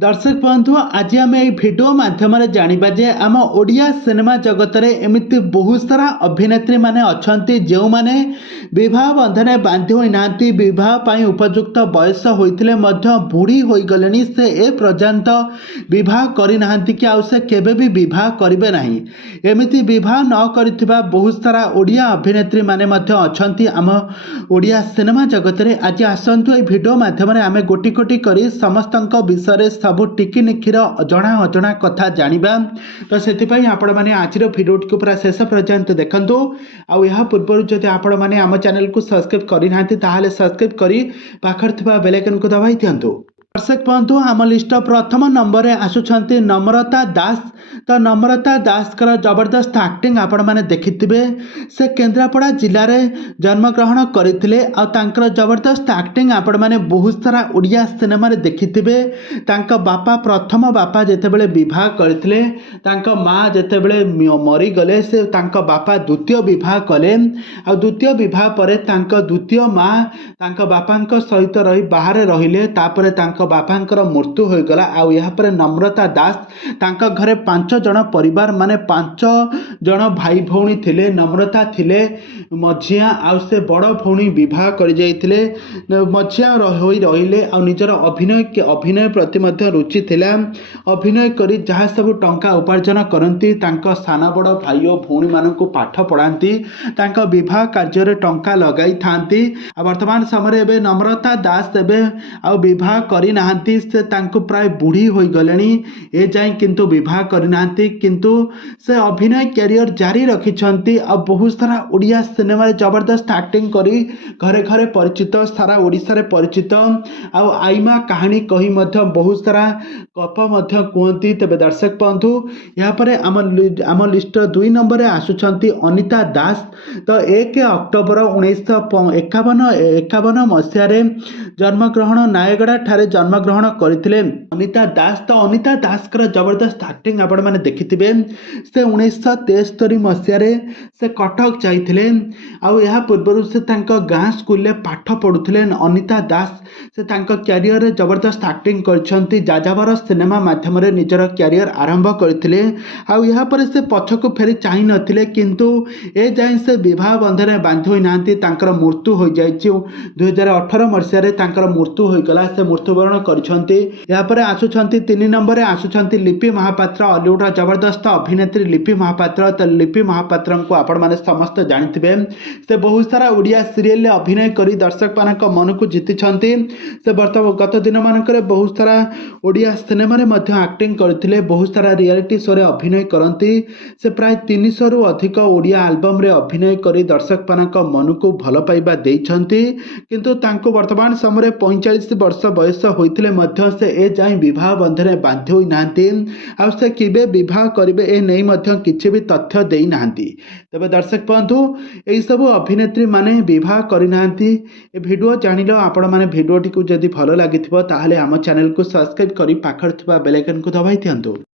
दर्शक बंधु आज आम ये भिडियो माध्यम जानिबा जे आम ओडिया सिनेमा जगत रे एमिति बहुत सारा अभिनेत्री माने अछंती जो माने विवाह बंधन बांधि होई नांती विवाह पाई उपयुक्त बयस होइतिले मध्य बुढ़ी होई गलेनी से ए पर्यंत विवाह करि नांती कि आउ से केबे भी विवाह करिवे नाही। एमिति विवाह न करिथिबा बहुत सारा ओडिया अभिनेत्री माने मध्य अछंती आम ओडिया सिनेमा जगत रे। आज आसंतु ए भिडियो माध्यम रे आमे गोटी गोटी करी समस्तंक विषय सबू टिकी निखिर अजणा अजणा कथा जानिबा। तो से आपण मैंने आज भिडियो टी पूरा शेष पर्यंत देखंतु। आउ या पूर्व जदि आपण मैंने आम चैनल को सब्सक्राइब करना ताहले सब्सक्राइब करी पाखर थिबा बेल आइकन को दबाई दियंतु। दर्शक बंधु आम लिस्ट प्रथम नंबर रे आसुछंती नम्रता दास। तो नम्रता दास कर जबरदस्त एक्टिंग आपण मैंने देखिथिबे। से केन्द्रापड़ा जिले में जन्मग्रहण करथिले आ तांकर जबरदस्त एक्टिंग आपण मैंने बहुत सारा ओडिया सिनेमा रे देखिथिबे। तांका बापा प्रथम बापा जेतेबेले विवाह करथिले तांका माँ जेतेबेले मरी गले से तांका बापा द्वितीय विवाह कले आ द्वितीय विवाह परे तांका द्वितीय माँ तांका बापांक सहित रही बाहर रहिले तापरे तांका बापांकर मृत्यु हो गला। आउ यहाँ पर नम्रता दास तांका घरे 5 जन परिवार माने 5 जन भाई भौणी थिले। नम्रता थिले मझिया आउ से बड़ भौणी विवाह कर जाइथिले मझिया होई रहिले आ निजर अभिनय प्रति मध्य रुचि थिला। अभिनय करी जहाँ सब टंका उपार्जन करती तांका साना बड़ भाई और भौणी मानकु पाठ पढ़ाती तांका विवाह कार्य रे टंका लगाई थांती। आ वर्तमान समय एबे नम्रता दास एबे आ विवाह करी नांती से तांको प्राय बुढ़ी हो गलेनी ए जाए किंतु विवाह करी नांती किंतु से अभिनय कैरियर जारी रखिछंती। आ बहुत सारा ओडिया सिनेमा रे जबरदस्त एक्टिंग करी घरे घरे परिचित सारा ओडिसा रे परिचित। आ आईमा कहानी कही मध्य बहुत सारा गप मध्य कहती। तबे दर्शक बंधु यहाँ पर आम लिस्ट 2 नंबर रे आसुछंती अनिता दास। तो 1 अक्टोबर 1951 मसीह जन्मग्रहण नायगड़ा ठारे जन्मग्रहण करथिले अनिता दास। तो अनिता दास कर जबरदस्त एक्टिंग आपण माने देखिथिबे। से 1973 मसीह से कटक जाइथिले आ या पूर्व से तांका गाँ स्कूल रे पाठ पढ़ुथिले। अनिता दास से तांका कैरियर रे जबरदस्त एक्टिंग करछंती। जाजावर सिनेमा माध्यम रे निजर कैरियर आरंभ करथिले। आ या पर से पछको फेरी चाहि नथिले किंतु ए जाय से विवाह बंधन बांधि होई नांती तांकर मृत्यु हो जायछि। 2018 मसीह रे तांकर मृत्यु होई गला से मृत्युवरण करछंती। या पर आसुछंती 3 नंबर रे आसुछंती लिपि महापात्र हॉलीवुड जबरदस्त अभिनेत्री लिपि महापात्र। तो लिपि महापात्र को आपण माने समस्त जानिथिबे। से बहुत सारा ओडिया सीरियल अभिनय करी दर्शक मानक मन को जीतिछंती। से वर्तमान गत दिन मानकरे बहुत सारा ओडिया सिनेमा रे मध्य एक्टिंग करथिले। बहुत सारा रियलिटी शो रे अभिनय करंती। से प्राय 300 रु अधिक ओडिया एल्बम रे अभिनय करी दर्शक मानक मन को भल पाइबा देइछंती। किंतु तांको वर्तमान समय 45 वर्ष बयस होइतिले मध्य से ए जाई विवाह बंधन बांधि होई नांती। आ से किबे विवाह करिवे ए नै मध्य किछि भी तथ्य देई नांती। तबे दर्शक बंधु एई सब अभिनेत्री माने विवाह करि नांती। ए वीडियो जानिलो आपण माने वीडियो टी को जदि भलो लागिथिबो ताहाले आम चैनल को सब्सक्राइब करी पाखर थिबा बेल आइकन को दबाई दियंतु।